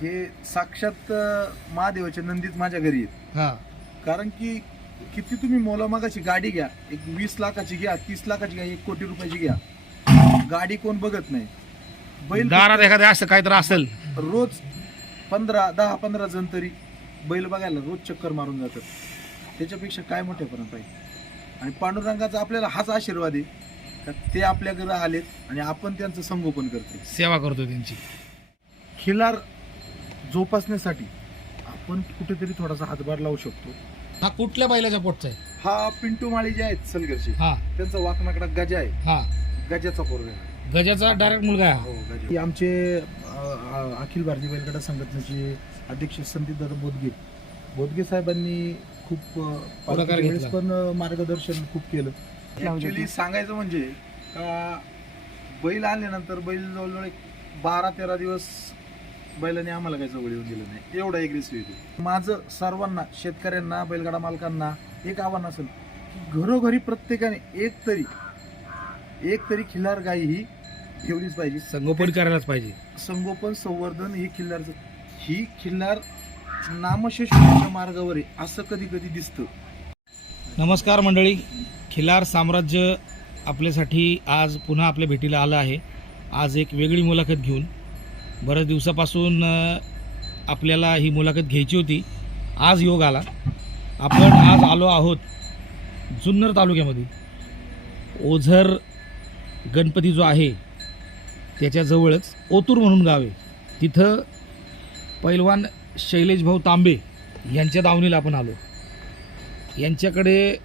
हे साक्षात महादेवाच्या नंदीत माझ्या घरी आहेत हा. कारण की किती तुम्ही मोला मागाची गाडी घ्या एक वीस लाखाची घ्या तीस लाखाची घ्या एक कोटी रुपयाची घ्या. गाडी कोण बघत नाही. बैल दारात एखादं असं काहीतरी असेल. रोज पंधरा दहा पंधरा जण तरी बैल बघायला रोज चक्कर मारून जातात. त्याच्यापेक्षा काय मोठेपणा पाहिजे आणि पांडुरंगाचा आपल्याला हाच आशीर्वाद आहे का ते आपल्या घरी आलेत आणि आपण त्यांचं संगोपन करतोय. सेवा करतो त्यांची. खिलार जोपासण्यासाठी आपण कुठेतरी थोडासा हातभार लावू शकतो हा कुठल्या बैलाच्या पोटचा आहे हा पिंटू माळी जे आहेत सलगरचे हा त्यांचा वाकनाकडा गजा आहे हा गजाचा पोरगा आहे. गजाचा डायरेक्ट मुलगा आहे हा. हो गजा. हे आमचे अ, अ, अखिल भारतीय बैलगाडा संघटनेचे अध्यक्ष संदीप दादा बोदगे बोदगे साहेबांनी खूप अ, पुढाकार वेळेस घेतला. पण अ, मार्गदर्शन खूप केलं ऍक्च्युली सांगायचं म्हणजे का बैल आल्यानंतर बैल जवळजवळ एक बारा तेरा दिवस बैलाने आम्हाला काही जवळ येऊन दिलं नाही. एवढा एग्रेसिव्ह येतो माझं सर्वांना शेतकऱ्यांना बैलगाडा मालकांना एक आव्हान असेल की घरोघरी प्रत्येकाने एक तरी एक तरी खिल्लार गाई ही ठेवलीच पाहिजे. संगोपन करायलाच पाहिजे. संगोपन संवर्धन ही खिल्लारचं ही खिल्लार नामशेष मार्गावर आहे असं कधी कधी दिसतं. नमस्कार मंडळी. खिलार साम्राज्य आपल्यासाठी आज पुन्हा आपल्या भेटीला आलं आहे. आज एक वेगळी मुलाखत घेऊन बऱ्याच दिवसापासून आपल्याला ही मुलाखत घ्यायची होती. आज योग आला. आपण आज आलो आहोत जुन्नर तालुक्यामध्ये. ओझर गणपती जो आहे त्याच्याजवळच ओतूर म्हणून गाव आहे. तिथं पैलवान शैलेशभाऊ तांबे यांच्या दावणीला आपण आलो. यांच्याकडे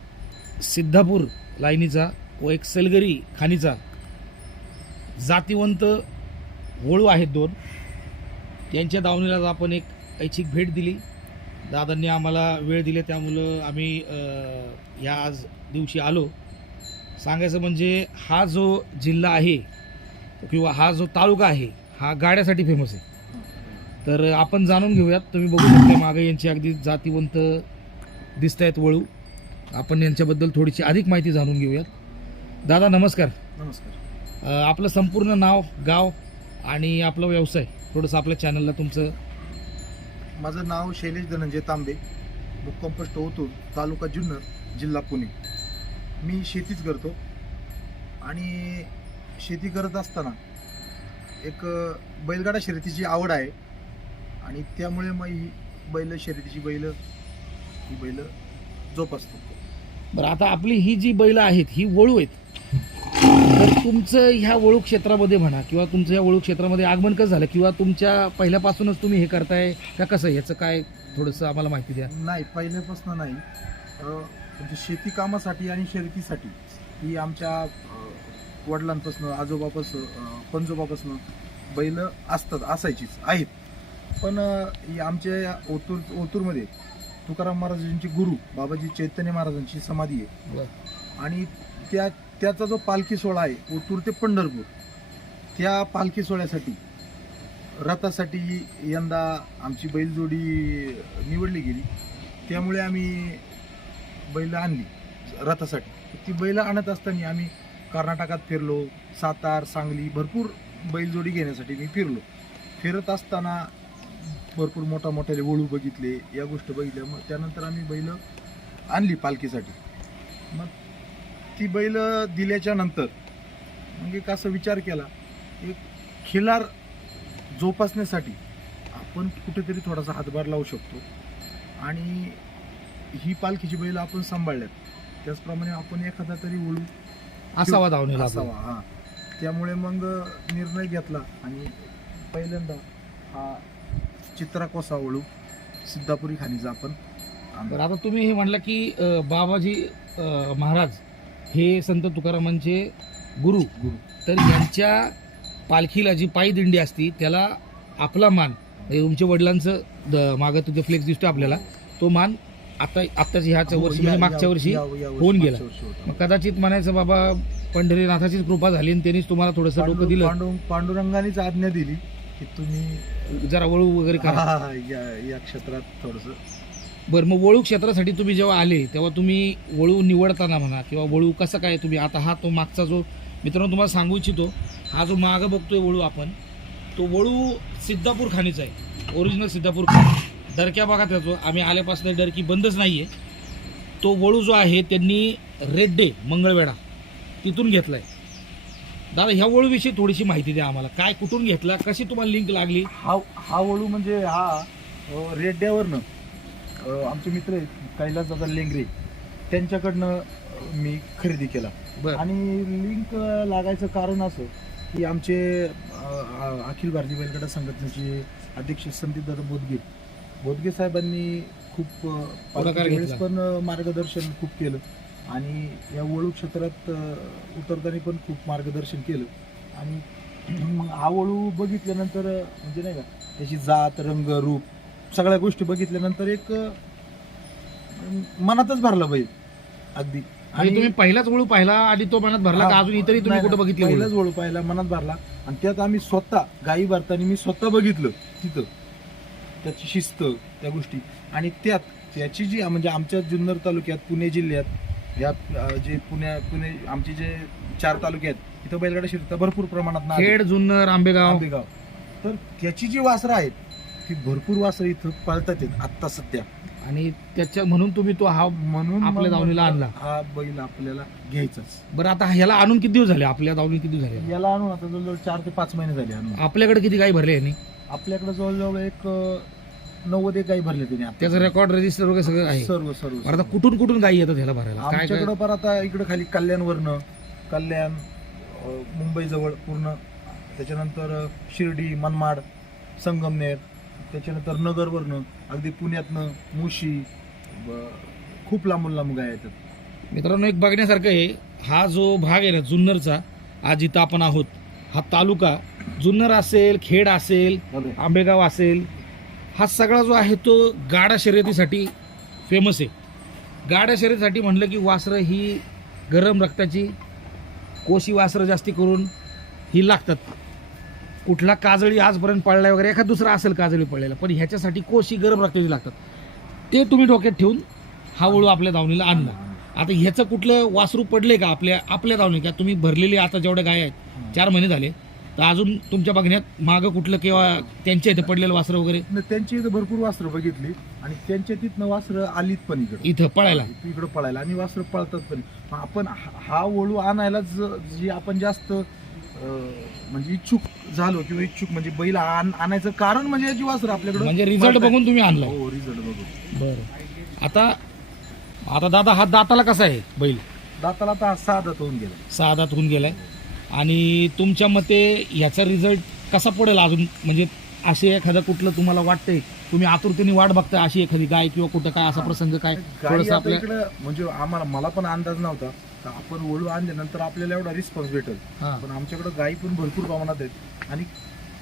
सिद्धापूर लाईनीचा व एक सलगरी खाणीचा जातिवंत वळू आहेत दोन. त्यांच्या दावणीला आज आपण एक ऐच्छिक भेट दिली. दादांनी आम्हाला वेळ दिले त्यामुळं आम्ही अ, या आज दिवशी आलो. सांगायचं म्हणजे हा जो जिल्हा आहे किंवा हा जो तालुका आहे हा गाड्यासाठी फेमस आहे. तर आपण जाणून घेऊयात. तुम्ही बघू शकता मागे यांची अगदी जातीवंत दिसत आहेत वळू. आपण यांच्याबद्दल थोडीशी अधिक माहिती जाणून घेऊयात. दादा नमस्कार. नमस्कार. आपलं संपूर्ण नाव गाव आणि आपला व्यवसाय थोडंसं आपल्या चॅनलला तुमचं. माझं नाव शैलेश धनंजय तांबे मुक्काम पोस्ट ओतूर तालुका जुन्नर जिल्हा पुणे. मी शेतीच करतो. आणि शेती करत असताना एक बैलगाडा शर्यतीची आवड आहे. आणि त्यामुळे मग ही बैल शर्यतीची बैल ही बैल जोपासतो. बरं आता आपली ही जी बैल आहेत ही वळू आहेत तर तुमचं ह्या वळू क्षेत्रामध्ये म्हणा किंवा तुमचं या वळू क्षेत्रामध्ये आगमन कसं झालं? किंवा तुमच्या पहिल्यापासूनच तुम्ही हे करताय? का कसं याचं काय थोडंसं आम्हाला माहिती द्या. नाही पहिल्यापासून नाही. म्हणजे शेती कामासाठी आणि शर्यतीसाठी ही आमच्या वडिलांपासून आजोबापासून अ, पणजोबापासून बैल असतात असायचीच आहेत. पण या ओतूर ओतूरमध्ये तुकाराम महाराजांची गुरु बाबाजी चैतन्य महाराजांची समाधी आहे. आणि त्या त्याचा जो पालखी सोहळा आहे ओतूर ते पंढरपूर त्या पालखी सोहळ्यासाठी रथासाठी यंदा आमची बैलजोडी निवडली गेली. त्यामुळे आम्ही बैल आणली रथासाठी. ती बैल आणत असताना आम्ही कर्नाटकात फिरलो सातार सांगली भरपूर बैलजोडी घेण्यासाठी मी फिरलो. फिरत असताना भरपूर मोठा मोठ्याले वळू बघितले या गोष्टी बघितल्या. मग त्यानंतर आम्ही बैल आणली पालखीसाठी. मग ती बैल दिल्याच्या नंतर मग एक असा विचार केला एक खिलार जोपासण्यासाठी आपण कुठेतरी थोडासा हातभार लावू शकतो आणि ही पालखीची बैल आपण सांभाळल्यात त्याचप्रमाणे आपण एखादा तरी वळू असावा आपला. असावा हा त्यामुळे मग निर्णय घेतला आणि पहिल्यांदा हा चित्रा कोसा वळू सिद्धापुरी खाणीचा आपण. बरं आता तुम्ही हे म्हणला की बाबाजी महाराज हे संत तुकारामांचे गुरु. गुरु तर यांच्या पालखीला जी पायी दिंडी असती त्याला आपला मान म्हणजे तुमच्या वडिलांचं द- मागं तुझं फ्लेक्स दिसतो आपल्याला तो मान आता आत्ताच ह्याच्या हो, वर्षी म्हणजे मागच्या वर्षी होऊन गेला. मग कदाचित म्हणायचं बाबा पंढरीनाथाचीच कृपा झाली आणि त्यांनीच तुम्हाला थोडंसं डोकं दिलं. पांडु- पांडुरंगानेच आज्ञा दिली की तुम्ही जरा वळू वगैरे हा, करा हा, हा, या या क्षेत्रात थोडस बरं मग वळू क्षेत्रासाठी तुम्ही जेव्हा आले तेव्हा तुम्ही वळू निवडताना म्हणा किंवा वळू कसं काय तुम्ही आता हा तो मागचा जो मित्रांनो तुम्हाला सांगू इच्छितो हा जो मागं बघतोय वळू आपण तो वळू सिद्धापूर खाणीचा आहे. ओरिजिनल सिद्धापूर खाणी. डरक्या भागात येतो आम्ही आल्यापासून डरकी बंदच नाही आहे तो वळू जो आहे त्यांनी रेड डे मंगळवेढा तिथून घेतला आहे दादा ह्या वळूविषयी थोडीशी माहिती द्या आम्हाला. काय कुठून घेतला कशी तुम्हाला लिंक लागली? हा हा वळू म्हणजे हा रेड्ड्यावरनं आमचे मित्र आहेत कैलास दादा लेंगरे. त्यांच्याकडनं मी खरेदी केला. बरं. आणि लिंक लागायचं कारण असं की आमचे अं, अखिल भारतीय बैलगाडा संघटनेचे अध्यक्ष संदीप दादा बोदगे बोदगे साहेबांनी खूप अं, पुढाकार वेळेस. पण अं, मार्गदर्शन खूप केलं. आणि या वळू क्षेत्रात अं, उतरताना पण खूप मार्गदर्शन केलं. आणि मग हा वळू बघितल्यानंतर अं, म्हणजे नाही का त्याची जात रंग रूप सगळ्या गोष्टी बघितल्यानंतर एक मनातच भरला बैल अगदी. आणि तुम्ही पहिलाच वळू पाहिला आणि तो मनात भरला का अजून इतरही तुम्ही कुठं बघितले पहिलाच वळू? पाहिला मनात भरला. आणि त्यात आम्ही स्वतः गायी भरताना मी स्वतः बघितलं तिथं. त्याची शिस्त त्या गोष्टी. आणि त्यात त्याची जी म्हणजे आमच्या जुन्नर तालुक्यात पुणे जिल्ह्यात या जे पुण्या पुणे आमचे जे चार तालुके आहेत इथं बैलगाडा शिरता भरपूर प्रमाणात जुन्नर आंबेगाव. आंबेगाव. तर त्याची जी वासरं आहेत ती भरपूर वासरं इथं पळतात आहेत आत्ता सध्या. आणि त्याच्या म्हणून तुम्ही तो हा म्हणून आपल्या मग दावणीला आणला. हा बैल आपल्याला घ्यायचाच. बरं आता ह्याला आणून किती दिवस झाले? आपल्या दावणी किती दिवस झाले? याला आणून आता जवळजवळ चार ते पाच महिने झाले आणून. आपल्याकडे किती गाई भरले यांनी? आपल्याकडे जवळजवळ एक अं, नव्वद एक गाई भरले त्याने आता. त्याचं रेकॉर्ड रजिस्टर वगैरे सगळं आहे. सर्व सर्व बरं आता कुठून कुठून गाई येतात ह्याला भरायला? काय काय? आमच्याकडे पर आता इकडे खाली कल्याणवरनं कल्याण अं, मुंबईजवळ पूर्ण. त्याच्यानंतर अं, शिर्डी मनमाड संगमनेर त्याच्यानंतर नगरवरनं अगदी पुण्यातनं मुशी ब- खूप लांबून लांब गाय येतात. मित्रांनो एक बघण्यासारखं आहे हा जो भाग आहे ना जुन्नरचा आज इथं आपण आहोत. हा तालुका जुन्नर असेल खेड असेल आंबेगाव असेल हा सगळा जो आहे तो गाडा शर्यतीसाठी फेमस आहे. गाड्या शर्यतीसाठी म्हणलं की वासरं ही गरम रक्ताची कोशी वासरं जास्ती करून ही लागतात. कुठला काजळी आजपर्यंत पडलाय वगैरे एखाद दुसरा असेल काजळी पडलेला पण ह्याच्यासाठी कोशी गरम रक्ताची लागतात. ते तुम्ही डोक्यात ठेवून हा वळू आपल्या दावणीला आणला. आता ह्याचं कुठलं वासरू पडले का आपल्या आपल्या दावणी? का तुम्ही भरलेली आता जेवढ्या गाय आहेत चार महिने झाले तर अजून तुमच्या बघण्यात मागं कुठलं किंवा त्यांच्या इथे पडलेलं वासरं वगैरे? त्यांची इथं भरपूर वासरं बघितली आणि त्यांच्या तिथनं वासरं आलीत पण इकडे. इथं पळायला? इकडे पळायला आणि वासरं पळतात पण. आपण हा- वळू आणायला ज- आपण जास्त म्हणजे इच्छुक झालो किंवा इच्छुक म्हणजे बैल आण- आणायचं कारण म्हणजे याची वासरं आपल्याकडे म्हणजे रिझल्ट बघून तुम्ही आणला हो रिझल्ट बघून. बरं. आता आता दादा हा दाताला कसा आहे बैल? दाताला आता सहा दात होऊन गेला. सहा दात होऊन गेलाय. आणि तुमच्या मते ह्याचा रिझल्ट कसा पडेल अजून? म्हणजे असे एखादं कुठलं तुम्हाला वाटतंय? तुम्ही आतुरतेने वाट बघताय अशी एखादी गाय किंवा कुठं काय असा प्रसंग काय? गाई थोडस आता आपल्या इकडं म्हणजे आम्हाला मला पण अंदाज नव्हता. का आपण वळू आणल्यानंतर आपल्याला एवढा रिस्पॉन्स भेटेल. हा. पण आमच्याकडे गायी पण भरपूर प्रमाणात आहेत. आणि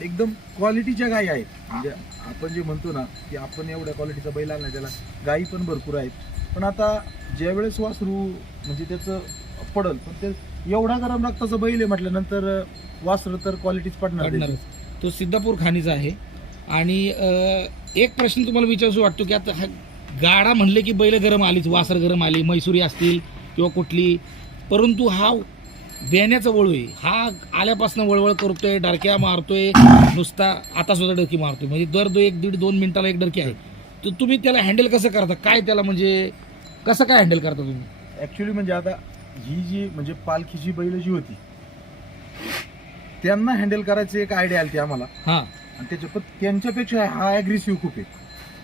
एकदम क्वालिटीच्या गायी आहेत म्हणजे आपण जे म्हणतो ना की आपण एवढ्या क्वालिटीचा बैल आणला त्याला गायी पण भरपूर आहेत. पण आता ज्यावेळेस वासरू म्हणजे त्याचं पडल पण ते एवढा गरम रक्ताचं बैल आहे म्हटल्यानंतर वासरं तर क्वालिटीच पडणार तो सिद्धापूर खाणीचा आहे. आणि अं, एक प्रश्न तुम्हाला विचारू वाटतो की आता हा गाडा म्हणले की बैल गरम आलीच वासर गरम आली मैसुरी असतील किंवा कुठली. परंतु हा बेण्याचा वळू आहे. हा आल्यापासून वळवळ करतोय डरक्या मारतोय नुसता आता सुद्धा डरकी मारतोय. म्हणजे दर दो एक दीड दोन मिनिटाला एक डरकी आहे. तर तुम्ही त्याला हँडल कसं करता? काय त्याला म्हणजे कसं काय हँडल करता तुम्ही? ऍक्च्युली म्हणजे आता ही जी म्हणजे पालखीची बैल जी होती त्यांना हँडल करायची एक आयडिया आली आम्हाला. हा. आणि त्याच्या त्यांच्यापेक्षा हा अग्रेसिव्ह खूप आहे.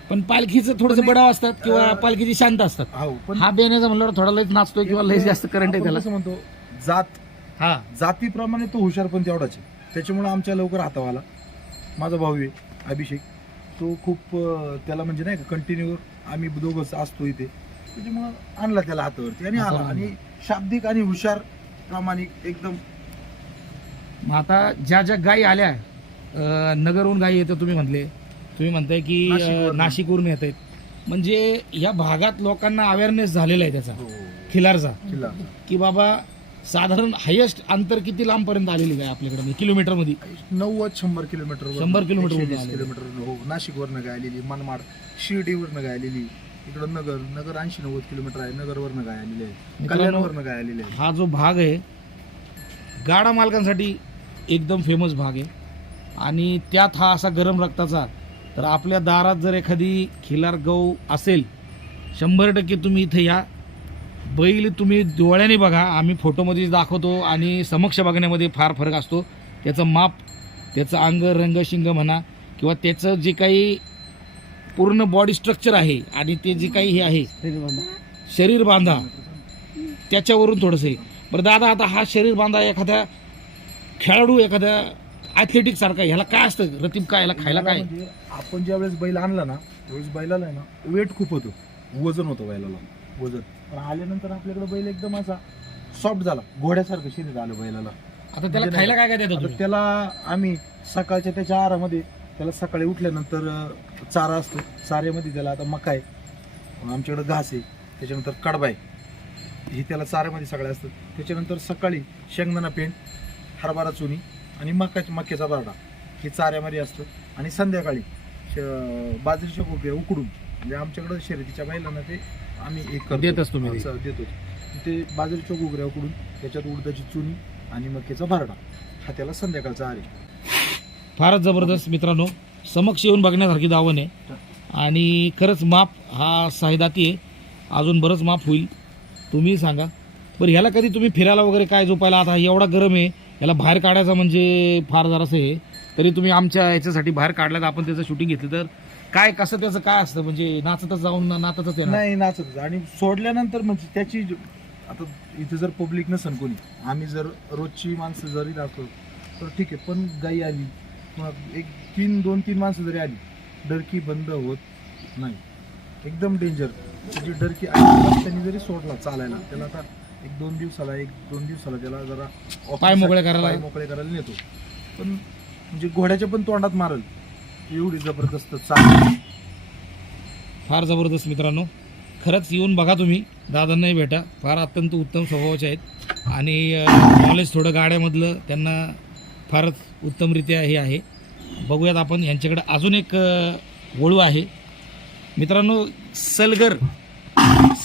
पण पालखीचं थोडंसं बडाव असतात किंवा पालखीची शांत असतात. हो पण हा बेण्याचा म्हणल्यावर थोडा लयच नाचतोय किंवा लय जास्त करंट आहे आपण त्याला. कसं म्हणतो जात हा. जातीप्रमाणे तो हुशार पण तेवढाच आहे. त्याच्यामुळे आमच्या लवकर हातावा आला माझा भाऊ आहे अभिषेक. तो खूप अं, त्याला म्हणजे नाही का कंटिन्यू आम्ही दोघंच असतो इथे. त्याच्यामुळं आणला त्याला हातावरती आणि आला. हातावर आणि शाब्दिक आणि हुशार प्रामाणिक एकदम मग आता ज्या ज्या गायी आल्या अं, नगरहून गायी येतं तुम्ही म्हणले तुम्ही म्हणताय की नाशिकवरून. नाशिकवरून येत आहेत म्हणजे या भागात लोकांना अवेअरनेस झालेला आहे त्याचा. खिलारचा. किल्ला की बाबा साधारण हायेस्ट अंतर किती लांबपर्यंत आलेली आहे आपल्याकडे? म्हणजे किलोमीटरमध्ये नव्वद शंभर किलोमीटर शंभर किलोमीटर वरून वीस आलेली. किलोमीटर हो नाशिकवरनं गाय आलेली मनमाड शिर्डीवरनं गाय आलेली इकडं नगर नगर ऐंशी नव्वद किलोमीटर आहे नगरवरनं गाय आलेली आहे मित्रांनो, कल्याणवरनं गाय आलेली आहे. हा जो भाग आहे गाडा मालकांसाठी एकदम फेमस भाग आहे. आणि त्यात हा असा गरम रक्ताचा तर आपल्या दारात जर एखादी खिलार गौ असेल शंभर टक्के तुम्ही इथे या. बैल तुम्ही डोळ्याने बघा आम्ही फोटोमध्ये दाखवतो आणि समक्ष बघण्यामध्ये फार फरक असतो. त्याचं माप त्याचं अंग रंग शिंग म्हणा किंवा त्याचं जे काही पूर्ण बॉडी स्ट्रक्चर आहे आणि ते जे काही हे आहे शरीर बांधा. त्याच्यावरून थोडंसं बरं दादा आता हा शरीर बांधा एखाद्या खेळाडू एखाद्या ॲथलेटिक सारखा ह्याला काय असतं? रतीब काय? ह्याला खायला काय? म्हणजे आपण ज्या वेळेस बैल आणला ना त्यावेळेस बैलाला आहे ना वेट खूप होतं. वजन होतं बैलाला. वजन. पण आल्यानंतर आपल्याकडे बैल एकदम असा सॉफ्ट झाला. घोड्यासारखं शरीर आलं बैलाला. आता त्याला म्हणजे खायला काय काय देता आता तुम्ही? त्याला आम्ही सकाळच्या त्याच्या आहारामध्ये त्याला सकाळी उठल्यानंतर अं, चारा असतो. चाऱ्यामध्ये त्याला आता मका आहे. आमच्याकडे घास आहे. त्याच्यानंतर कडबा आहे. हे त्याला चाऱ्यामध्ये सगळे असतात त्याच्यानंतर सकाळी शेंगदाणा पेंड हरभरा चुनी आणि मका मक्याचा बरडा हे चाऱ्यामध्ये असतं. आणि संध्याकाळी श- बाजरीच्या कोपऱ्या उकडून म्हणजे आमच्याकडे शर्यतीच्या बैलांना ते आम्ही एक. देत असतो देतो. ते बाजरीच्या कोपऱ्या उकडून त्याच्यात उडदाची चुनी आणि मक्याचा भरडा हा त्याला संध्याकाळचा आहे. फारच जबरदस्त मित्रांनो. समक्ष येऊन बघण्यासारखी दावण आहे. आणि खरंच माप हा सायदाती आहे. अजून बरंच माप होईल. तुम्ही सांगा. बरं ह्याला कधी तुम्ही फिरायला वगैरे काय झोपायला? आता एवढा गरम आहे. याला बाहेर काढायचा म्हणजे फार जरासं आहे तरी तुम्ही आमच्या याच्यासाठी बाहेर काढलं तर आपण त्याचं शूटिंग घेतलं तर? काय कसं त्याचं काय असतं? म्हणजे नाचतच जाऊन ना- नाचतच येणार. नाही नाचत आणि सोडल्यानंतर म्हणजे त्याची ज- आता इथे जर पब्लिक नसन कोणी आम्ही जर रोजची माणसं जरी दाखवतो तर ठीक आहे पण गाई आली. मग एक तीन दोन तीन माणसं जरी आली डरकी बंद होत नाही. एकदम डेंजर म्हणजे डरकी आली त्यांनी जरी सोडला चालायला त्याला आता एक दोन दिवसाला एक दोन दिवसाला त्याला जरा पाय मोकळे करायला- पाय मोकळे करायला नेतो. पण म्हणजे घोड्याच्या पण तोंडात मारल. एवढी जबरदस्त चाल. फार जबरदस्त मित्रांनो. खरंच येऊन बघा तुम्ही. दादांनाही भेटा. फार अत्यंत उत्तम स्वभावाचे आहेत. आणि नॉलेज थोडं गाड्यामधलं त्यांना फारच उत्तमरित्या हे आहे. बघूयात आपण यांच्याकडे अजून एक अ, वळू आहे. मित्रांनो सलगर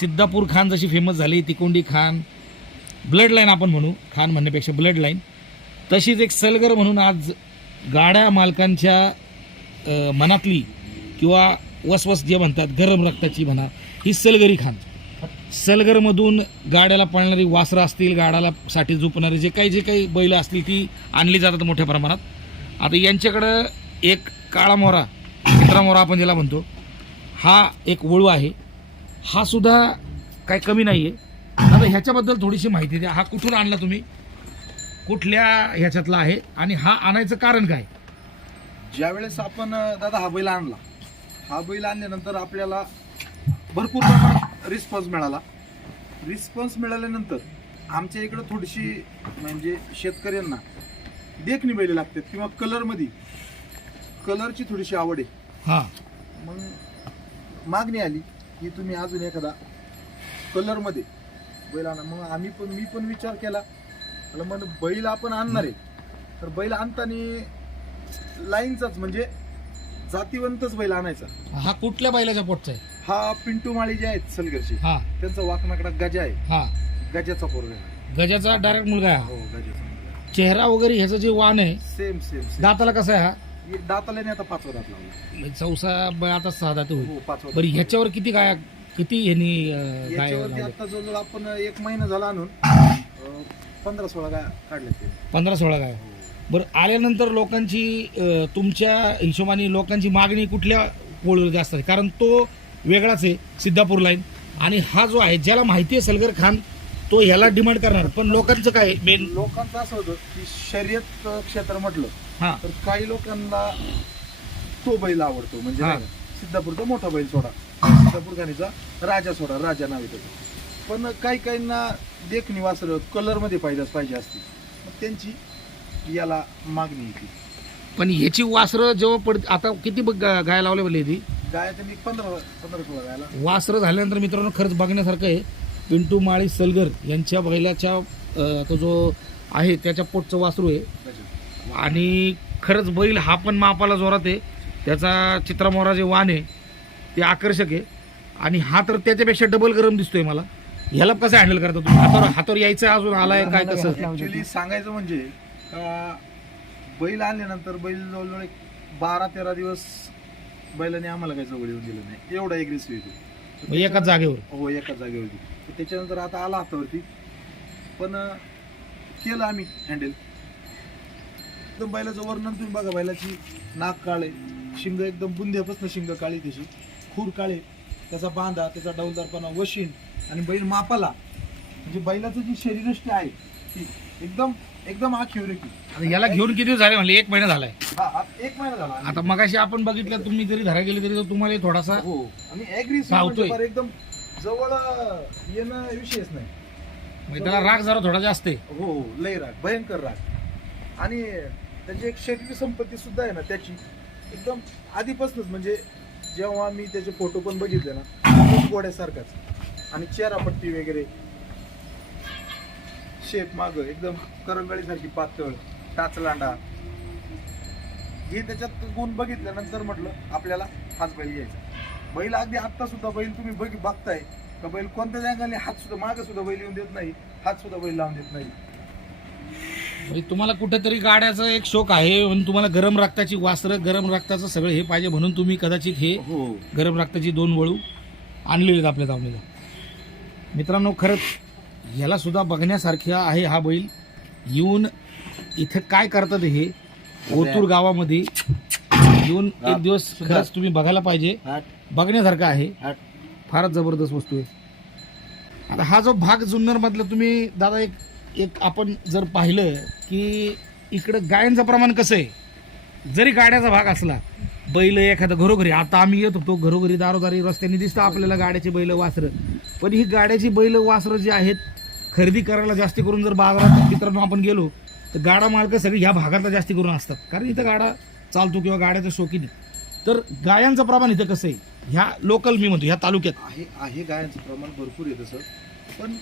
सिद्धापूर खान जशी फेमस झाली तिकोंडी खान. ब्लड लाईन आपण म्हणू खान म्हणण्यापेक्षा ब्लड लाईन तशीच एक सलगर म्हणून आज गाड्या मालकांच्या मनातली किंवा वसवस जे म्हणतात गरम रक्ताची म्हणा ही सलगरी खान. सलगरमधून गाड्याला पळणारी वासरं असतील गाड्याला साठी झोपणारी जे काही जे काही बैलं असतील ती आणली जातात मोठ्या प्रमाणात. आता यांच्याकडं एक काळा मोरा चित्रा मोरा आपण ज्याला म्हणतो हा एक वळू आहे. हा सुद्धा काही कमी नाही आहे आता ह्याच्याबद्दल थोडीशी माहिती द्या. हा कुठून आणला तुम्ही? कुठल्या ह्याच्यातला आहे? आणि हा आणायचं कारण काय? ज्या वेळेस आपण दादा हा बैल आणला हा बैल आणल्यानंतर आपल्याला भरपूर प्रमाणात रिस्पॉन्स मिळाला. रिस्पॉन्स मिळाल्यानंतर आमच्या इकडं थोडीशी म्हणजे शेतकऱ्यांना देखणी बैल लागतात किंवा कलरमध्ये. कलरची थोडीशी आवड आहे. हां. मग मागणी आली. की तुम्ही अजून एखादा कलरमध्ये बैल आणा. मग आम्ही पण मी पण विचार केला. मला म्हण बैल आपण आणणार आहे. तर बैल आणताना लाईनचाच म्हणजे जातीवंतच बैल आणायचा. हा कुठल्या बैलाच्या पोटचा आहे? हा पिंटू माळी जे आहेत सलगरचे हा. त्यांचा वाकनाकडा गजा आहे. हा. गजाचा पोरगा आहे. गजाचा डायरेक्ट मुलगा आहे हो. गजाचा चेहरा वगैरे ह्याचं जे वाण आहे सेम सेम सेम दाताला कसं आहे हा? दाताला नाही आता पाचवा दात लावला. चौसा ब- आता सहा दात होईल. हो पाचवा बरं. ह्याच्यावर किती गाय किती ह्यांनी अं, गाय याच्यावरती लावल्या? आता जवळजवळ आपण एक महिना झाला आणून अं, पंधरा सोळा गाय काढल्या ते. पंधरा सोळा गाय. बरं आल्यानंतर लोकांची अं, तुमच्या हिशोबाने लोकांची मागणी कुठल्या पोळीवर जास्त आहे? कारण तो वेगळाच आहे सिद्धापूर लाईन आणि हा जो आहे ज्याला माहिती आहे सलगर खान तो ह्याला डिमांड करणार. पण लोकांचं काय मेन लोकांचं असं होतं की शर्यत क्षेत्र म्हटलं हा. तर काही लोकांना तो बैल आवडतो. म्हणजे हा. नाही का? सिद्धापूरचा मोठा बैल सोडा. सिद्धापूर गाणीचा राजा सोडा राजा नाव येतं. पण काही काहींना देखणी वासर कलरमध्ये पाहिजे पाहिजे असते मग त्यांची याला मागणी येते. पण ह्याची वासरं जेव्हा पड आता किती बघ गा- गाय लावल्या बोलली ती गाय त्यांनी पंधरा पंधरा सोळा गायला. वासरं झाल्यानंतर मित्रांनो खरंच बघण्यासारखं आहे. पिंटू माळी सलगर यांच्या बैलाच्या अं, तो जो आहे त्याच्या पोटचं वासरू आहे. आणि खरंच बैल हा पण मापाला जोरात आहे. त्याचा चित्रामोरा जे वाण आहे. ते आकर्षक आहे. आणि हा तर त्याच्यापेक्षा डबल गरम दिसतोय मला. ह्याला कसं हँडल करता तुम्ही? हातावर हातावर यायचं अजून आलाय काय कसं? ऍक्च्युली सांगायचं म्हणजे बैल आणल्यानंतर बैल जवळजवळ एक बारा तेरा दिवस बैलाने आम्हाला काही जवळ येऊन दिलं नाही. एवढा एग्रेसिव्ह मग एकाच जागेवर? हो एका जागेवरती. तर त्याच्यानंतर आता आला हातावरती. पण अं, केलं आम्ही हँडल एकदम बैलाचं वर्णन तुम्ही बघा बैलाची नाक काळे शिंग एकदम बुंद्यापासून शिंग काळी त्याची. खूर काळे त्याचा बांधा त्याचा डौलदारपणा वशीन आणि बैल मापाला. म्हणजे बैलाचं जी शरीरष्टी आहे ती एकदम एकदम आता याला घेऊन किती झाले म्हणले? एक महिना झालाय. एक महिना झाला. आता मगाशी आपण बघितलं तुम्ही जरी धरा गेले तरी तुम्हाला थोडासा हो आणि धावतोय. एकदम जवळ येणं विषयच नाही. म्हणजे त्याला राग जरा थोडा जास्त आहे. हो हो लय राग भयंकर राग. आणि त्याची एक शरीर संपत्ती सुद्धा आहे ना त्याची. एकदम आधीपासूनच म्हणजे जेव्हा मी त्याचे फोटो पण बघितले ना एकदम गोड्यासारखाच आणि चेहरापट्टी वगैरे. शेप माग एकदम करंगळीसारखी पातळ टाचलांडा हे त्याच्यात गुण बघितल्यानंतर म्हटलं आपल्याला हाच बैल घ्यायचा. बैल अगदी आत्ता सुद्धा बैल तुम्ही बघ बघताय. का बैल कोणत्या जंगाने हात सुद्धा मागे सुद्धा बैल येऊन देत नाही हात सुद्धा बैल लावून देत नाही. म्हणजे तुम्हाला कुठेतरी गाड्याचा एक शोक आहे म्हणून तुम्हाला गरम रक्ताची वासरं गरम रक्ताचं सगळं हे पाहिजे म्हणून तुम्ही कदाचित हे हो. गरम रक्ताची दोन वळू आणलेली आहेत आपल्या दावणीला मित्रांनो खरंच याला सुद्धा बघण्यासारखं आहे हा बैल. येऊन इथं काय करतात हे? ओतूर गावामध्ये येऊन एक दिवस खरंच तुम्ही बघायला पाहिजे. बघण्यासारखं आहे. फारच जबरदस्त वस्तू आहे. आता हा जो भाग जुन्नर मधला तुम्ही दादा एक एक आपण जर पाहिलं की इकडं गायांचं प्रमाण कसं आहे? जरी गाड्याचा भाग असला बैल एखादा घरोघरी आता आम्ही येत होतो घरोघरी दारोदारी रस्त्याने दिसतं आपल्याला गाड्याची बैल वासरं. पण ही गाड्याची बैल वासरं जी आहेत खरेदी करायला जास्ती करून जर बाजारात मित्रांनो आपण गेलो तर गाडा मालक सगळी ह्या भागातला जास्ती करून असतात. कारण इथं गाडा चालतो किंवा गाड्याचं शौकीन आहे. तर गायांचं प्रमाण इथं कसं आहे? ह्या लोकल मी म्हणतो ह्या तालुक्यात. आहे आहे गायांचं प्रमाण भरपूर आहे तसं पण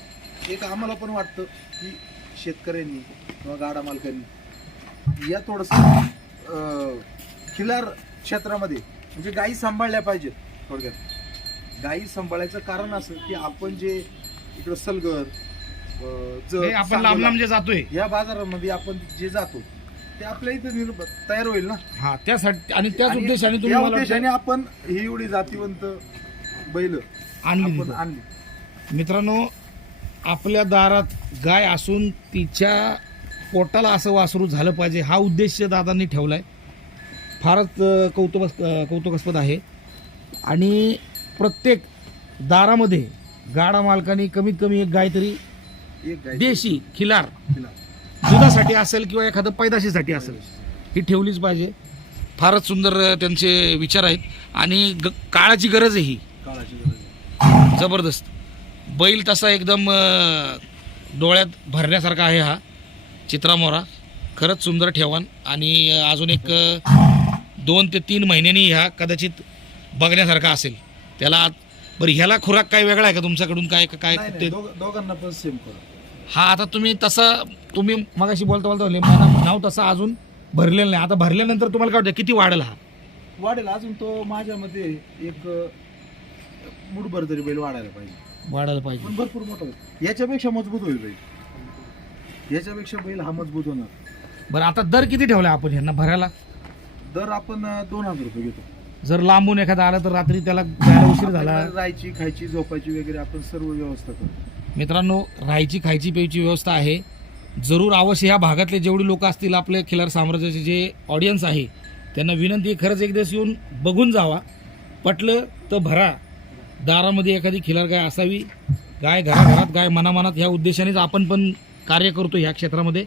एक आम्हाला पण वाटतं की शेतकऱ्यांनी किंवा गाडा मालकांनी या थोडस खिलार क्षेत्रामध्ये म्हणजे गायी सांभाळल्या पाहिजेत थोडक्यात. गायी सांभाळायचं कारण असं की आपण जे इकडं सलगर हे आपण लांब लांब जे जातोय. या बाजारामध्ये आपण जे जातो ते आपल्या इथं निर्भ- तयार होईल ना? हा त्यासाठी आणि त्याच आणि उद्देशाने तुम्ही त्या मला उद्देशाने आपण ही एवढी जातीवंत बैल आणली आपण तिथं. आणली. मित्रांनो आपल्या दारात गाय असून तिच्या पोटाला असं वासरू झालं पाहिजे हा उद्देश दादांनी ठेवलाय. फारच अं, कौतुक कौतुकास्पद आहे. आणि प्रत्येक दारामध्ये गाडा मालकाने कमीत कमी एक गाय तरी देशी खिलार. दुधासाठी असेल किंवा एखादं पैदाशीसाठी असेल ही ठेवलीच पाहिजे. फारच सुंदर त्यांचे विचार आहेत. आणि ग- काळाची गरज आहे ही. काळाची गरज आहे. जबरदस्त. बैल तसा एकदम डोळ्यात भरण्यासारखा आहे हा. चित्रामोरा खरंच सुंदर ठेवान. आणि अजून एक दोन ते तीन महिन्यांनी ह्या कदाचित बघण्यासारखा असेल. त्याला बरं ह्याला खुराक काय वेगळा आहे का तुमच्याकडून? काय काय ते दोघांना पण सेम करू हा आता तुम्ही तसं तुम्ही मगाशी बोलता बोलता माझं नाव तसं अजून भरलेलं नाही. आता भरल्यानंतर तुम्हाला काय वाटतं किती वाढेल हा? वाढेल. अजून तो माझ्यामध्ये एक मुठभर तरी बैल वाढायला पाहिजे. वाढायला पाहिजे. पण भरपूर मोठा होईल. याच्यापेक्षा मजबूत होईल बैल याच्यापेक्षा बैल हा मजबूत होणार. बरं आता दर किती ठेवला आपण ह्यांना भरायला? दर आपण दोन हजार रुपये घेतो. जर लांबून एखादा आला तर रात्री त्याला जायला उशीर झाला. आपल्याला राहायची खायची झोपायची वगैरे आपण सर्व व्यवस्था करतो मित्रांनो राहायची खायची प्यायची व्यवस्था आहे. जरूर अवश्य ह्या भागातले जेवढे लोक असतील आपले खिलार साम्राज्याचे जे ऑडियन्स आहे त्यांना विनंती आहे खरंच एक दिवस येऊन बघून जावा. पटलं तर भरा. दारामध्ये एखादी खिलार गाय असावी गाय घराघरात गाय मनामनात ह्या उद्देशानेच आपण पण कार्य करतो ह्या क्षेत्रामध्ये.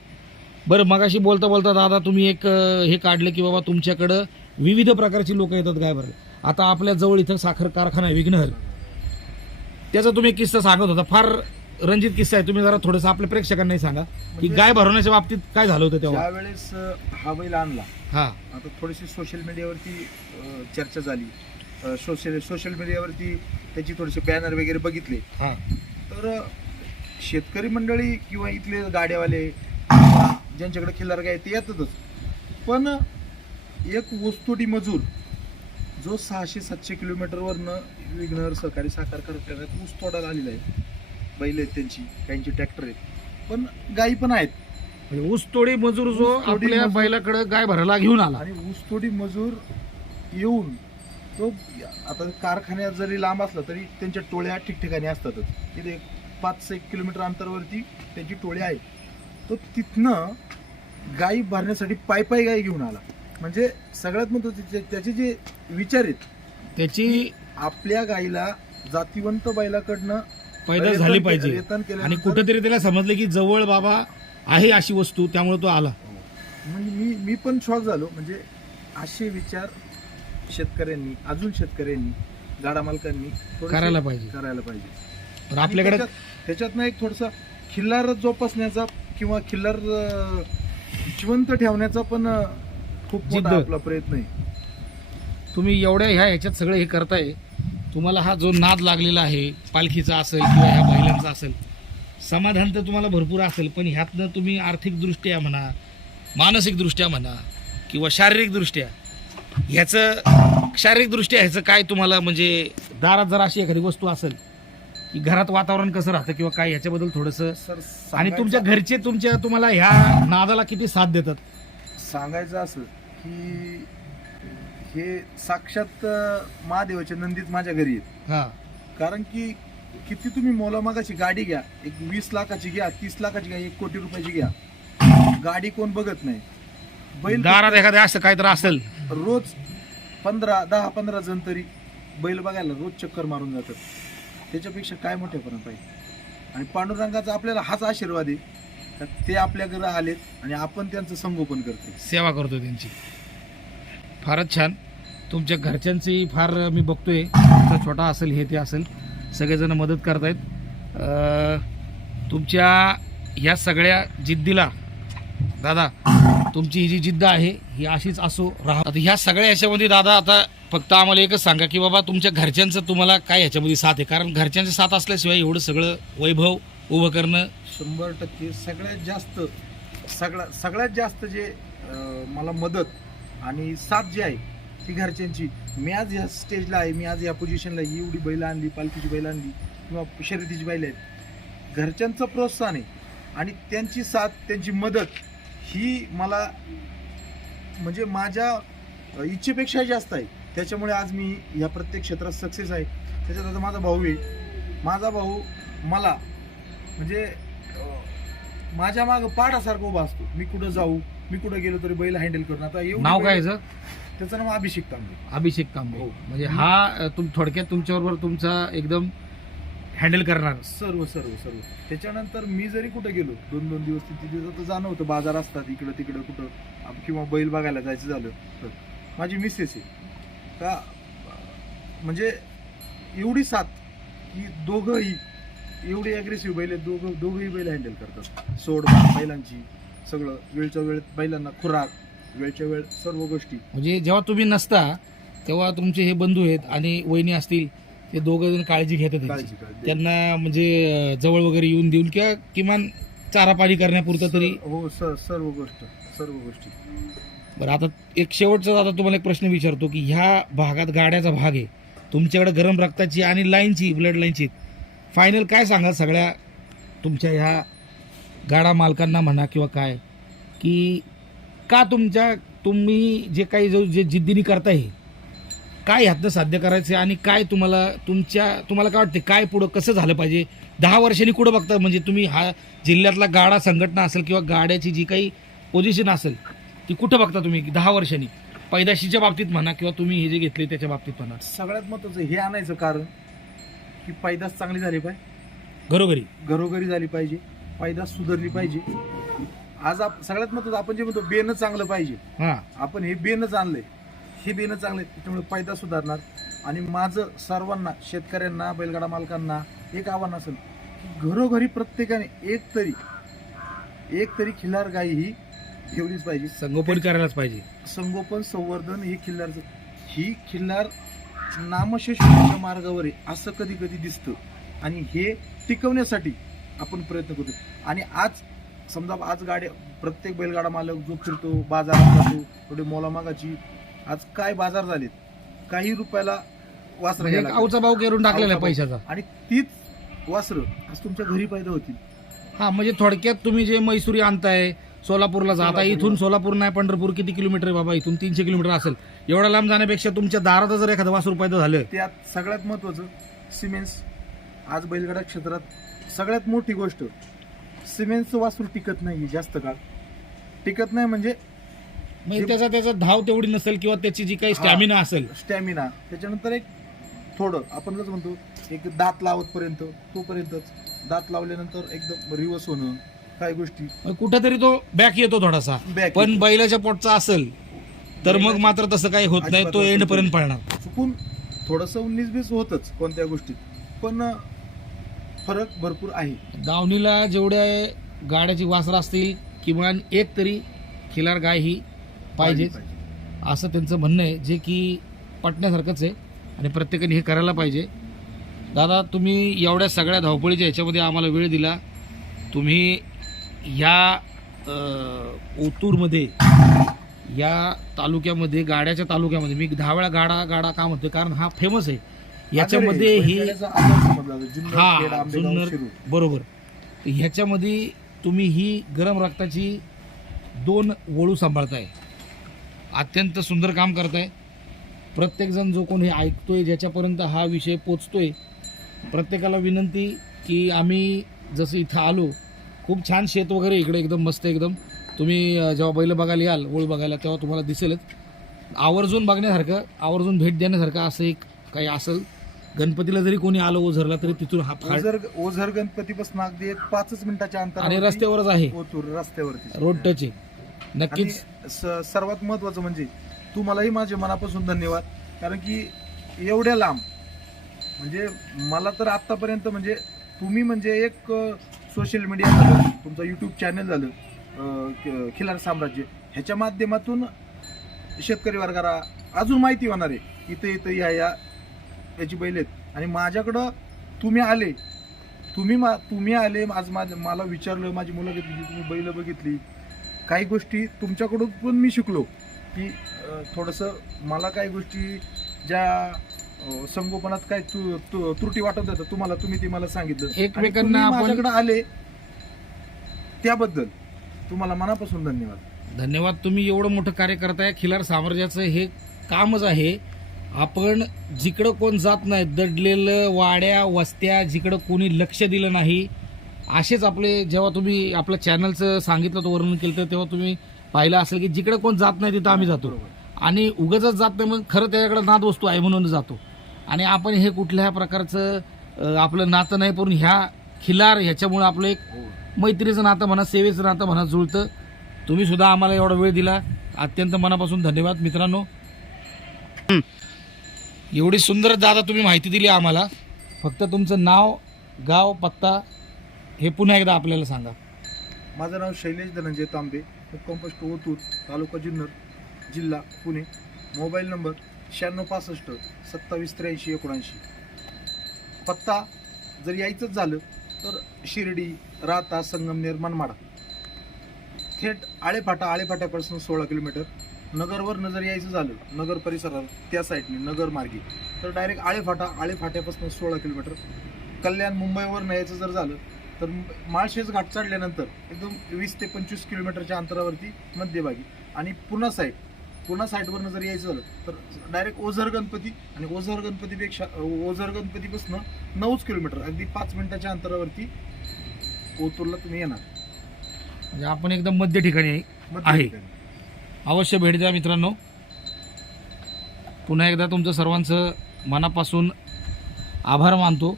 बरं मगाशी बोलता बोलता दादा तुम्ही एक हे काढलं की बाबा तुमच्याकडं विविध प्रकारची लोक येतात गाय भरायला आता आपल्या जवळ इथं साखर कारखाना आहे विघ्नहर. त्याचा तुम्ही एक किस्सा सांगत होता. फार रंजित किस्सा आहे. तुम्ही जरा थोडंसं आपल्या प्रेक्षकांनाही सांगा. की गाय भरवण्याच्या बाबतीत काय झालं होतं तेव्हा? ज्या वेळेस अं, हा बैल आणला हा. आता थोडीशी सोशल मीडियावरती अं, चर्चा झाली. सोशल सोशल मीडियावरती त्याची थोडेसे बॅनर वगैरे बघितले. हा. तर शेतकरी मंडळी किंवा इथले गाड्यावाले ज्यांच्याकडे खिल्लार गाय ते येतातच. पण एक वस्तुटी मजूर जो सहाशे सातशे किलोमीटरवरनं विघ्नर सहकारी साखर कारखान्यात ऊस तोडायला आलेला आहे. बैल आहेत त्यांची काहींची ट्रॅक्टर आहेत. पण गायी पण आहेत. म्हणजे ऊसतोडी मजूर जो ऊसतोडी आपल्या मजूर- बैलाकडे गाय भरायला घेऊन आला. आणि ऊसतोडी मजूर येऊन तो आता कारखान्यात जरी लांब असला तरी त्यांच्या टोळ्या ठिकठिकाणी असतातच. तिथे पाच एक किलोमीटर अंतरावरती त्यांची टोळी आहे. तो तिथनं गाई भरण्यासाठी पाय पाय गाई घेऊन आला. म्हणजे सगळ्यात महत्त्वाचे त्याचे- त्याचे जे विचार आहेत त्याची आपल्या गाईला जातीवंत बैलाकडनं रेतन झाली पाहिजे. आणि कुठेतरी त्याला समजलं की जवळ बाबा आहे अशी वस्तू त्यामुळे तो आला. म्हणजे मी मी पण शॉक झालो. म्हणजे असे विचार शेतकऱ्यांनी अजून शेतकऱ्यांनी गाडा मालकांनी थोडेसे करायला पाहिजे. करायला पाहिजे. तर आपल्याकडे त्याच्यात- त्याच्यातनं एक थोडसा खिल्लार जोपासण्याचा किंवा खिल्लार अं, जिवंत ठेवण्याचा पण अं, खूप मोठा. आपला प्रयत्न आहे. तुम्ही एवढ्या ह्या ह्याच्यात सगळं हे करताय तुम्हाला हा जो नाद लागलेला आहे पालखीचा असेल किंवा ह्या बैलांचा असेल समाधान तर तुम्हाला भरपूर असेल पण ह्यातनं तुम्ही आर्थिकदृष्ट्या म्हणा मानसिकदृष्ट्या म्हणा किंवा शारीरिकदृष्ट्या ह्याचं शारीरिकदृष्ट्या ह्याचं काय तुम्हाला म्हणजे दारात जर अशी एखादी वस्तू असेल की घरात वातावरण कसं राहतं किंवा काय ह्याच्याबद्दल थोडंसं सर आणि सांगायचं- तुमच्या घरचे तुमच्या तुम्हाला ह्या नादाला किती साथ देतात? सांगायचं असं की हे साक्षात अं, महादेवाचे नंदीच माझ्या घरी आहेत. हा. कारण की किती तुम्ही मोलामागाची गाडी घ्या एक वीस लाखाची घ्या तीस लाखाची घ्या एक कोटी रुपयाची घ्या. गाडी कोण बघत नाही. बैल दारात एखादं असं काहीतरी असेल. रोज पंधरा दहा पंधरा जण तरी बैल बघायला रोज चक्कर मारून जातात. त्याच्यापेक्षा काय मोठेपणा पाहिजे आणि पांडुरंगाचा आपल्याला हाच आशीर्वाद आहे का ते आपल्या घरी आलेत आणि आपण त्यांचं संगोपन करते सेवा करतो त्यांची. फारच छान. तुमच्या घरच्यांची फार मी बघतोय. तुमचा छोटा असेल हे ते असेल. सगळेजण मदत करतायत. तुमच्या ह्या सगळ्या जिद्दीला दादा तुमची ही जी जिद्द आहे ही अशीच असो राहा. आता ह्या सगळ्या ह्याच्यामध्ये दादा आता फक्त आम्हाला एकच सांगा की बाबा तुमच्या घरच्यांचं तुम्हाला काय ह्याच्यामध्ये साथ आहे? कारण घरच्यांचं साथ असल्याशिवाय एवढं सगळं वैभव उभं करणं शंभर टक्के सगळ्यात जास्त सगळ्या सगळ्यात जास्त जे मला मदत आणि साथ जी आहे ती घरच्यांची. मी आज ह्या स्टेजला आहे मी आज या पोझिशनला एवढी बैल आणली पालखीची बैल आणली किंवा शर्यतीची बैल आहेत. घरच्यांचं प्रोत्साहन आहे आणि त्यांची साथ त्यांची मदत ही मला म्हणजे माझ्या इच्छेपेक्षा जास्त आहे. त्याच्यामुळे आज मी या प्रत्येक क्षेत्रात सक्सेस आहे. त्याच्यात आता माझा भाऊ आहे माझा भाऊ मला म्हणजे माझ्या माग पाडासारखा उभा असतो. मी कुठं जाऊ मी कुठं गेलो तरी बैल हँडल करून आता एवढी नाव काय याचं? त्याचं नाव अभिषेक तांबे. अभिषेक तांबे. हो. म्हणजे हा अ, तुम थोडक्यात तुमच्याबरोबर तुमचा एकदम हँडल करणार. सर्व सर्व सर्व. त्याच्यानंतर मी जरी कुठं गेलो दोन दोन दिवस तिथे दिवस तर जाणं होतं बाजार असतात इकडं तिकडं कुठं किंवा बैल बघायला जायचं झालं तर. माझी मिसेस आहे. का म्हणजे एवढी साथ की दोघंही एवढी अग्रेसिव्ह बैल आहेत दोघं दोघंही बैल हँडल करतात. सोड बैलांची सगळं. वेळच्या वेळ बैलांना खुराक वेळच्या वेळ सर्व गोष्टी. म्हणजे जेव्हा तुम्ही नसता तेव्हा तुमचे हे बंधू आहेत आणि वहिनी असतील ते दोघं जण काळजी घेतात. काळजी काळजी त्यांना म्हणजे अ, जवळ वगैरे येऊन देऊन किंवा किमान चारा पाणी करण्यापुरतं तरी. हो सर सर्व गोष्ट सर्व गोष्टी. बरं आता एक शेवटचा आता तुम्हाला एक प्रश्न विचारतो की ह्या भागात गाड्याचा भाग आहे. तुमच्याकडे गरम रक्ताची आणि लाईनची ब्लड लाईनची फायनल काय सांगाल सगळ्या तुमच्या ह्या गाडा मालकांना म्हणा किंवा काय? की का तुमच्या तुम्ही जे काही जो जे जिद्दीने करताय काय ह्यातनं साध्य करायचं आणि काय तुम्हाला तुमच्या तुम्हाला काय वाटते काय पुढं कसं झालं पाहिजे? दहा वर्षांनी कुठं बघता? म्हणजे तुम्ही हा जिल्ह्यातला गाडा संघटना असेल किंवा गाड्याची जी काही पोझिशन असेल ती कुठं बघता तुम्ही? दहा वर्षांनी? पैदाशीच्या बाबतीत म्हणा किंवा तुम्ही हे जे घेतले त्याच्या बाबतीत म्हणा. सगळ्यात महत्वाचं हे आणायचं कारण की पैदास चांगली झाली पाहिजे. घरोघरी. घरोघरी झाली पाहिजे. पैदास सुधारली पाहिजे. आज आप सगळ्यात महत्वाचं आपण जे म्हणतो बेनं चांगलं पाहिजे. हा. आपण हे बेनच आणलंय. हे बेनं चांगलं त्याच्यामुळे पैदा सुधारणार. आणि माझं सर्वांना शेतकऱ्यांना बैलगाडा मालकांना एक आव्हान असेल की घरोघरी प्रत्येकाने एक तरी एक तरी खिल्लार गाई ही ठेवलीच पाहिजे. संगोपन करायलाच पाहिजे. संगोपन संवर्धन ही खिल्लारचं. ही खिल्लार नामशेष होण्याच्या मार्गावर आहे असं कधी कधी दिसतं. आणि हे टिकवण्यासाठी आपण प्रयत्न करतो. आणि आज समजा आज गाड्या प्रत्येक बैलगाडा मालक जो फिरतो बाजारात जातो थोडे मोलामागाची आज काय बाजार झालेत? काही रुपयाला वासरं म्हणजे एक आवचा भाव करून टाकलेला आहे. पैशाचा. आणि तीच वासरं आज तुमच्या घरी पैदा होतील. हा म्हणजे थोडक्यात तुम्ही जे मैसुरी आणताय सोलापूरला जा. आता सोलापूरला. इथून सोलापूर नाही पंढरपूर किती किलोमीटर आहे बाबा? इथून तीनशे किलोमीटर असेल. एवढ्या लांब जाण्यापेक्षा तुमच्या दारात जर एखादं वासरू पैदा झालं. त्यात सगळ्यात महत्वाचं सिमेंट्स. आज बैलगाडा क्षेत्रात सगळ्यात मोठी गोष्ट सिमेंटचं वासरू टिकत नाही जास्त काळ. टिकत नाही म्हणजे म्हणजे त्याचा त्याचा धाव तेवढी नसेल किंवा त्याची जी काही स्टॅमिना असेल. स्टॅमिना. त्याच्यानंतर एक थोडं आपण कसं म्हणतो एक दात लावत पर्यंत तोपर्यंतच. दात लावल्यानंतर एकदम रिवर्स होणं काही गोष्टी. कुठेतरी तो बॅक येतो थोडासा. Back पण येतो. बैलाच्या पोटचा असेल तर मग बैलाच्या- मात्र तसं काही होत नाही अजिबात तो होत एंड नाही. पर्यंत पळणार. चुकून थोडंसं उन्नीस बीस होतच कोणत्या गोष्टीत. पण अं, फरक भरपूर आहे. दावणीला जेवढ्या गाड्याची वासरं असतील किमान एक तरी खिलार गाय ही पाहिजे. असं त्यांचं म्हणणं आहे. जे की पटण्यासारखंच आहे आणि प्रत्येकाने हे करायला पाहिजे. दादा तुम्ही एवढ्या सगळ्या धावपळीच्या ह्याच्यामध्ये आम्हाला वेळ दिला. तुम्ही अं, ओतूरमध्ये या तालुक्यामध्ये गाड्याच्या तालुक्यामध्ये मी दहा वेळा गाडा गाडा का म्हणतोय? कारण हा फेमस आहे. याच्यामध्ये ही हा जुन्नर. बरोबर. ह्याच्यामध्ये तुम्ही ही गरम रक्ताची दोन वळू सांभाळताय. अत्यंत सुंदर काम करताय. प्रत्येकजण जो कोणी ऐकतोय ज्याच्यापर्यंत हा विषय पोचतोय प्रत्येकाला विनंती की आम्ही जसं इथं आलो खूप छान शेत वगैरे इकडे एकदम मस्त एकदम. तुम्ही जेव्हा बैल बघायला याल ओळ बघायला तेव्हा तुम्हाला दिसेलच. आवर्जून बघण्यासारखं आवर्जून भेट देण्यासारखं असं एक काही असेल. गणपतीला जरी कोणी आलं ओझरला तरी तिथून हा ओझर ओझर गणपती पासून अगदी पाचच मिनिटाच्या अंतर आणि रस्त्यावरच आहे. रस्त्यावरती. रोड टच आहे नक्कीच. आणि स- सर्वात महत्वाचं म्हणजे तुम्हालाही माझे मनापासून धन्यवाद. कारण की एवढ्या लांब म्हणजे मला तर आतापर्यंत म्हणजे तुम्ही म्हणजे एक सोशल मीडिया झालं तुमचं यूट्यूब चॅनल झालं अं, क- खिलार साम्राज्य ह्याच्या माध्यमातून शेतकरी वर्गाला अजून माहिती होणार आहे. इथं इथं या या याची बैल आहेत. आणि माझ्याकडं तुम्ही आले तुम्ही मा तुम्ही आले आज माझ्या मला विचारलं माझी मुलं घेतली तुम्ही बैल बघितली काही गोष्टी तुमच्याकडून पण मी शिकलो की थोडंसं मला काही गोष्टी ज्या संगोपनात काय तु- तु- त्रुटी वाटत होत्या तुम्हाला तुम्ही ते मला सांगितलं. एकमेकांना माझ्याकडे आले त्याबद्दल तुम्हाला मनापासून धन्यवाद. धन्यवाद. तुम्ही एवढं मोठं कार्य करताय खिलार साम्राज्याचं हे कामच आहे. आपण जिकडं कोण जात नाही दडलेलं वाड्या वस्त्या जिकडं कोणी लक्ष दिलं नाही असेच आपले जेव्हा तुम्ही आपल्या चॅनलचं सांगितलं होतं वर्णन केलं तर तेव्हा तुम्ही पाहिलं असेल की जिकडं कोण जात नाही तिथं आम्ही जातो. आणि उगाच जात नाही म्हणून खरं त्याच्याकडे नाद वस्तू आहे म्हणून जातो. आणि आपण हे कुठल्या प्रकारचं आपलं नातं नाही पण ह्या खिलार ह्याच्यामुळे आपलं एक मैत्रीचं नातं म्हणा सेवेचं नातं म्हणा जुळतं. तुम्ही सुद्धा आम्हाला एवढा वेळ दिला. अत्यंत मनापासून धन्यवाद मित्रांनो. एवढी सुंदर दादा तुम्ही माहिती दिली आम्हाला. फक्त तुमचं नाव गाव पत्ता हे पुन्हा एकदा आपल्याला सांगा. माझं नाव शैलेश धनंजय तांबे मुक्काम पोस्ट ओतूर तालुका जुन्नर जिल्हा पुणे. मोबाईल नंबर शहाण्णव पासष्ट सत्तावीस त्र्याऐंशी एकोणऐंशी. पत्ता जर यायचंच झालं तर शिर्डी राहता संगमनेर मनमाडा थेट आळेफाटा आळेफाट्यापासून सोळा किलोमीटर. नगरवर जर यायचं झालं नगर परिसरात त्या साईडने नगर मार्गे तर डायरेक्ट आळेफाटा आळेफाट्यापासून सोळा किलोमीटर. कल्याण मुंबईवर यायचं जर झालं तर माळशेज घाट चढल्यानंतर एकदम वीस ते पंचवीस किलोमीटरच्या अंतरावरती मध्यभागी. आणि पुन्हा साईड पुन्हा साईडवरनं जर यायचं झालं तर डायरेक्ट ओझर गणपती आणि ओझर गणपतीपेक्षा ओझर गणपतीपासून नऊच किलोमीटर अगदी पाच मिनिटाच्या अंतरावरती ओतूरला तुम्ही येणार. म्हणजे आपण एकदम मध्य ठिकाणी आहे. अवश्य भेट द्या मित्रांनो. पुन्हा एकदा तुमचं सर्वांचं मनापासून आभार मानतो.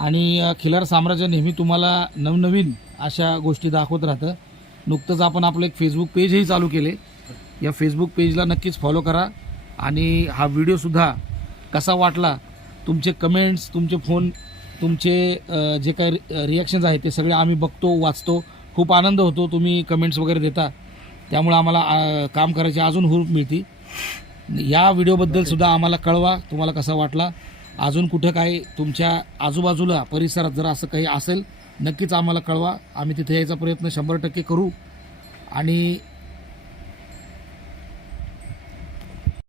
आणि खिलार साम्राज्य नेहमी तुम्हाला नवनवीन अशा गोष्टी दाखवत राहतं. नुकतंच आपण आपलं एक फेसबुक पेजही चालू केले. या फेसबुक पेजला नक्कीच फॉलो करा. आणि हा व्हिडिओसुद्धा कसा वाटला तुमचे कमेंट्स तुमचे फोन तुमचे जे काही रिॲक्शन्स आहेत ते सगळे आम्ही बघतो वाचतो. खूप आनंद होतो तुम्ही कमेंट्स वगैरे देता. त्यामुळे आम्हाला काम करायची अजून हुरूप मिळते. या व्हिडिओबद्दलसुद्धा आम्हाला कळवा तुम्हाला कसा वाटला. अजून कुठं काय तुमच्या आजूबाजूला परिसरात जर असं काही असेल नक्कीच आम्हाला कळवा. आम्ही तिथे यायचा प्रयत्न शंभर टक्के करू. आणि